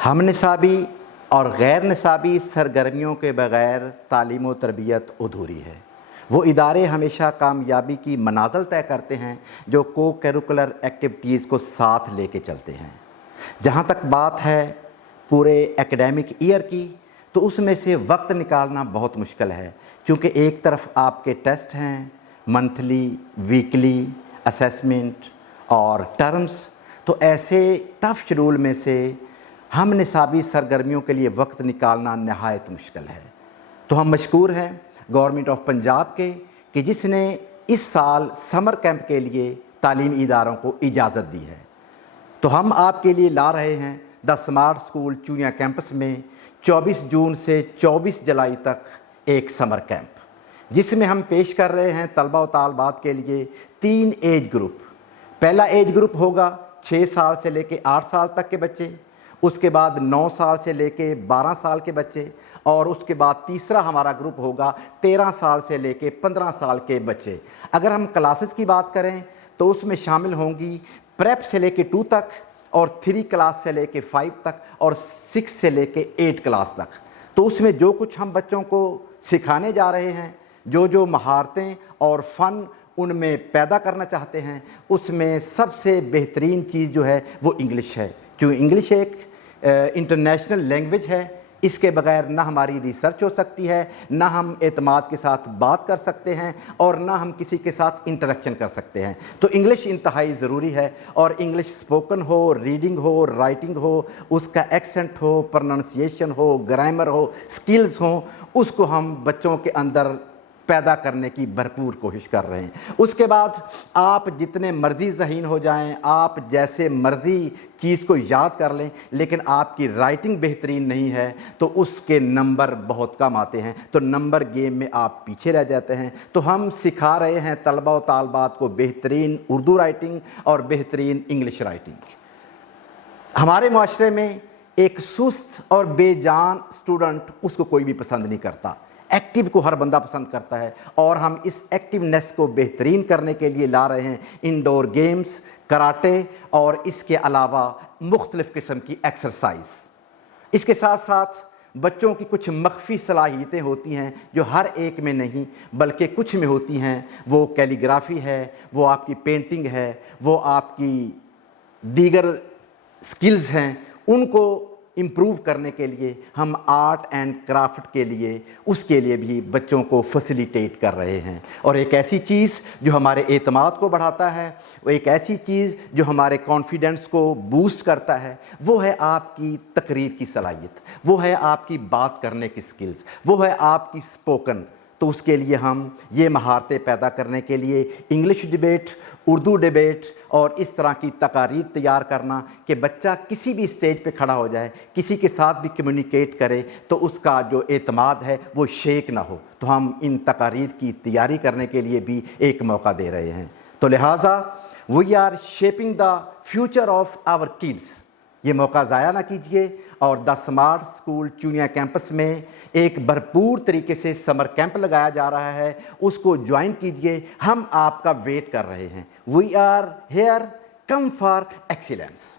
हम निसाबी और गैर निसाबी सरगर्मियों के बग़ैर तालीम व तरबियत अधूरी है। वो इदारे हमेशा कामयाबी की मनाज़िल तय करते हैं जो को करिकुलर एक्टिविटीज़ को साथ लेके चलते हैं। जहाँ तक बात है पूरे एकेडमिक ईयर की, तो उसमें से वक्त निकालना बहुत मुश्किल है, क्योंकि एक तरफ आपके टेस्ट हैं, मंथली, वीकली, असेसमेंट और टर्म्स। तो ऐसे टफ़ शेड्यूल में से हम निसाबी सरगर्मियों के लिए वक्त निकालना नहायत मुश्किल है। तो हम मशकूर हैं गवर्नमेंट ऑफ पंजाब के कि जिसने इस साल समर कैंप के लिए तालीमी इदारों को इजाज़त दी है। तो हम आपके लिए ला रहे हैं the smart school Chunian campus में 24 जून से 24 जुलाई तक एक समर कैंप, जिसमें हम पेश कर रहे हैं तलबा व तालबात के लिए 3 एज ग्रुप। पहला एज ग्रुप होगा 6 साल से लेके 8 साल तक के बच्चे, उसके बाद 9 साल से लेके 12 साल के बच्चे, और उसके बाद तीसरा हमारा ग्रुप होगा 13 साल से लेके 15 साल के बच्चे। अगर हम क्लासेस की बात करें तो उसमें शामिल होंगी प्रेप से लेके 2 तक, और 3 क्लास से लेके 5 तक, और 6 से लेके 8 क्लास तक। तो उसमें जो कुछ हम बच्चों को सिखाने जा रहे हैं, जो महारतें और फ़न उनमें पैदा करना चाहते हैं, उसमें सबसे बेहतरीन चीज़ जो है वो इंग्लिश है। क्योंकि इंग्लिश एक इंटरनेशनल लैंग्वेज है, इसके बगैर ना हमारी रिसर्च हो सकती है, ना हम एतमाद के साथ बात कर सकते हैं, और ना हम किसी के साथ इंटरेक्शन कर सकते हैं। तो इंग्लिश इंतहाई ज़रूरी है, और इंग्लिश स्पोकन हो, रीडिंग हो, राइटिंग हो, उसका एक्सेंट हो, प्रोनाउंसिएशन हो, ग्रामर हो, स्किल्स हो, उसको हम बच्चों के अंदर पैदा करने की भरपूर कोशिश कर रहे हैं। उसके बाद आप जितने मर्ज़ी ज़हीन हो जाएं, आप जैसे मर्ज़ी चीज़ को याद कर लें, लेकिन आपकी राइटिंग बेहतरीन नहीं है तो उसके नंबर बहुत कम आते हैं, तो नंबर गेम में आप पीछे रह जाते हैं। तो हम सिखा रहे हैं तलबा व तालबात को बेहतरीन उर्दू राइटिंग और बेहतरीन इंग्लिश राइटिंग। हमारे माशरे में एक सुस्त और बेजान स्टूडेंट, उसको कोई भी पसंद नहीं करता। एक्टिव को हर बंदा पसंद करता है, और हम इस एक्टिवनेस को बेहतरीन करने के लिए ला रहे हैं इंडोर गेम्स, कराटे, और इसके अलावा मुख्तलिफ़ किस्म की एक्सरसाइज। इसके साथ साथ बच्चों की कुछ मख्फी सलाहियतें होती हैं जो हर एक में नहीं बल्कि कुछ में होती हैं। वो कैलीग्राफी है, वो आपकी पेंटिंग है, वो आपकी दीगर स्किल्स हैं। उनको इम्प्रूव करने के लिए हम आर्ट एंड क्राफ्ट के लिए, उसके लिए भी बच्चों को फैसिलिटेट कर रहे हैं। और एक ऐसी चीज़ जो हमारे एतमाद को बढ़ाता है, वो एक ऐसी चीज़ जो हमारे कॉन्फिडेंस को बूस्ट करता है, वो है आपकी तकरीर की सलाहियत, वो है आपकी बात करने की स्किल्स, वो है आपकी स्पोकन। तो उसके लिए हम ये महारतें पैदा करने के लिए इंग्लिश डिबेट, उर्दू डिबेट और इस तरह की तकारीर तैयार करना कि बच्चा किसी भी स्टेज पे खड़ा हो जाए, किसी के साथ भी कम्युनिकेट करे, तो उसका जो एतमाद है वो शेक ना हो। तो हम इन तकारीर की तैयारी करने के लिए भी एक मौका दे रहे हैं। तो लिहाजा we are shaping the future of our kids. ये मौका ज़ाया ना कीजिए, और the smart school Chunian campus में एक भरपूर तरीके से समर कैंप लगाया जा रहा है, उसको ज्वाइन कीजिए। हम आपका वेट कर रहे हैं। We are here, come for excellence.